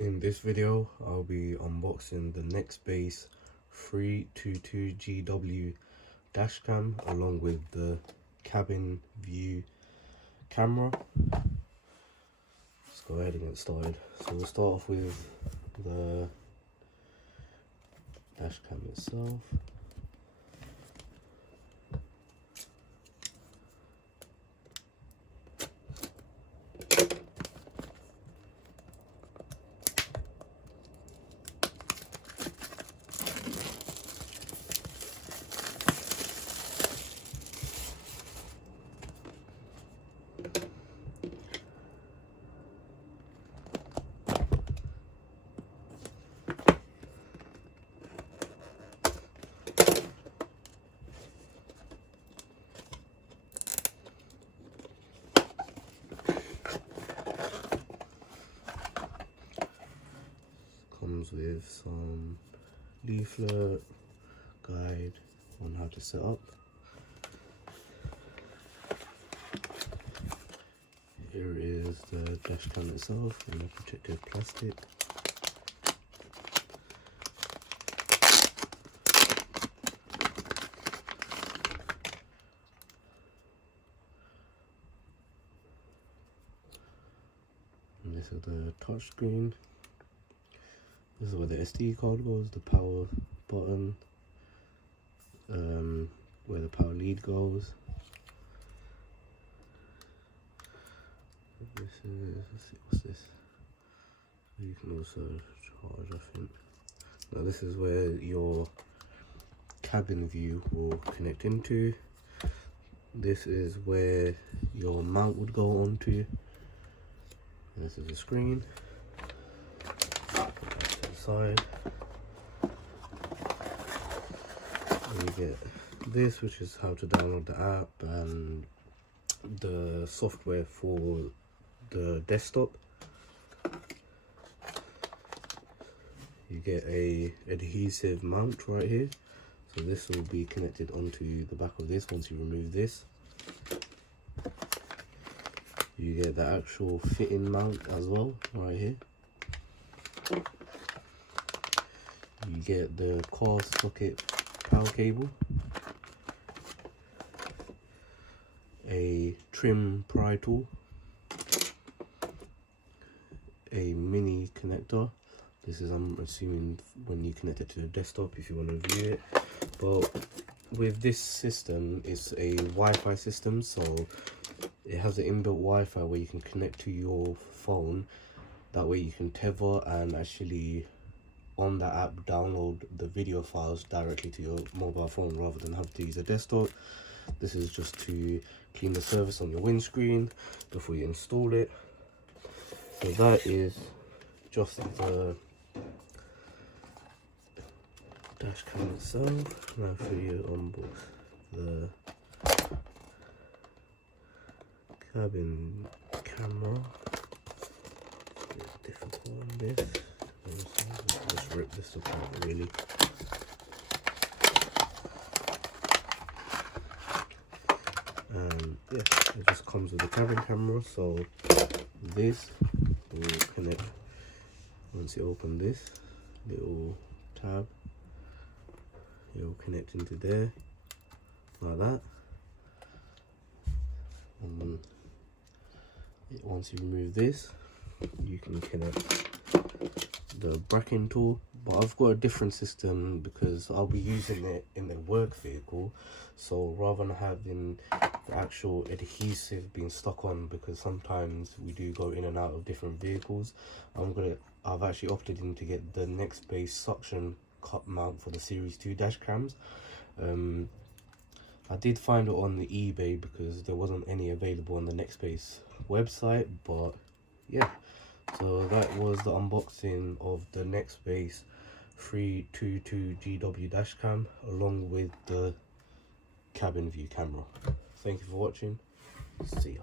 In this video, I'll be unboxing the Nextbase 322GW Dashcam along with the cabin view camera. Let's go ahead and get started. So we'll start off with the Dashcam itself. Comes with some leaflet guide on how to set up. Here is the dashcam itself in the protective plastic. And this is the touch screen. This is where the SD card goes, the power button, where the power lead goes. This is, let's see, what's this? You can also charge, I think. Now this is where your cabin view will connect into. This is where your mount would go onto. And this is the screen. Side, and you get this, which is how to download the app and the software for the desktop. You get a adhesive mount right here, so this will be connected onto the back of this. Once you remove this, you get the actual fitting mount as well right here. You get the car socket power cable, a trim pry tool, a mini connector. This is, I'm assuming, when you connect it to the desktop if you want to view it. But with this system, it's a Wi-Fi system, so it has an inbuilt Wi-Fi where you can connect to your phone. That way you can tether and actually on that app download the video files directly to your mobile phone rather than have to use a desktop. This is just to clean the surface on your windscreen before you install it. So that is just the dashcam itself. Now for you unbox the cabin camera. It's difficult on this. Just rip this apart really. And yeah, it just comes with a cabin camera, so this will connect. Once you open this little tab, it will connect into there like that. And once you remove this, you can connect the bracking tool, but I've got a different system because I'll be using it in the work vehicle. So rather than having the actual adhesive being stuck on, because sometimes we do go in and out of different vehicles, I've actually opted in to get the Nextbase suction cup mount for the Series 2 dash cams. I did find it on the eBay because there wasn't any available on the Nextbase website, but yeah. So that was the unboxing of the Nextbase 322GW Dashcam along with the cabin view camera. Thank you for watching. See ya.